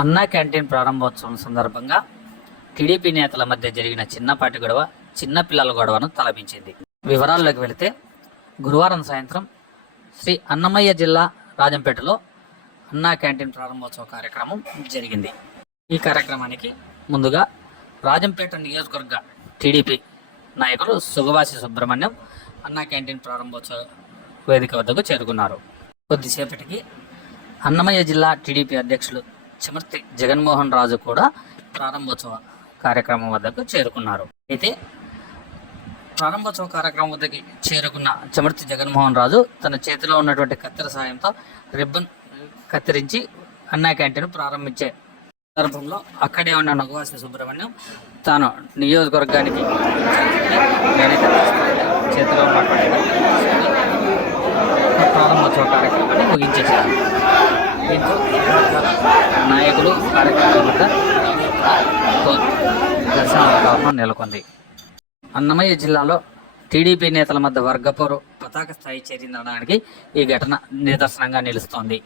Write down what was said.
అన్నా క్యాంటీన్ ప్రారంభోత్సవం సందర్భంగా టీడీపీ నేతల మధ్య జరిగిన చిన్నపాటి గొడవ చిన్నపిల్లల గొడవను తలపించింది. వివరాల్లోకి వెళితే గురువారం సాయంత్రం శ్రీ అన్నమయ్య జిల్లా రాజంపేటలో అన్నా క్యాంటీన్ ప్రారంభోత్సవ కార్యక్రమం జరిగింది. ఈ కార్యక్రమానికి ముందుగా రాజంపేట నియోజకవర్గ టీడీపీ నాయకులు సుగవాసి సుబ్రహ్మణ్యం అన్నా క్యాంటీన్ ప్రారంభోత్సవ వేదిక వద్దకు చేరుకున్నారు. కొద్దిసేపటికి అన్నమయ్య జిల్లా టీడీపీ అధ్యక్షులు చమర్తి జగన్మోహన్ రాజు కూడా ప్రారంభోత్సవ కార్యక్రమం వద్దకు చేరుకున్నారు. అయితే ప్రారంభోత్సవ కార్యక్రమం వద్దకి చేరుకున్న చమర్తి జగన్మోహన్ రాజు తన చేతిలో ఉన్నటువంటి కత్తెర సాయంతో రిబ్బన్ కత్తిరించి అన్నా క్యాంటీన్ ప్రారంభించే సందర్భంలో అక్కడే ఉన్న నగవాసి సుబ్రహ్మణ్యం తాను నియోజకవర్గానికి చేతిలో ఉన్నటువంటి ప్రారంభోత్సవ కార్యక్రమాన్ని ముగించేశారు. దీంతో నాయకులు కార్యక్రమాల వద్ద ఘర్షణ వాతావరణం నెలకొంది. అన్నమయ్య జిల్లాలో టీడీపీ నేతల మధ్య వర్గపోరు పతాక స్థాయి చేరిందనడానికి ఈ ఘటన నిదర్శనంగా నిలుస్తోంది.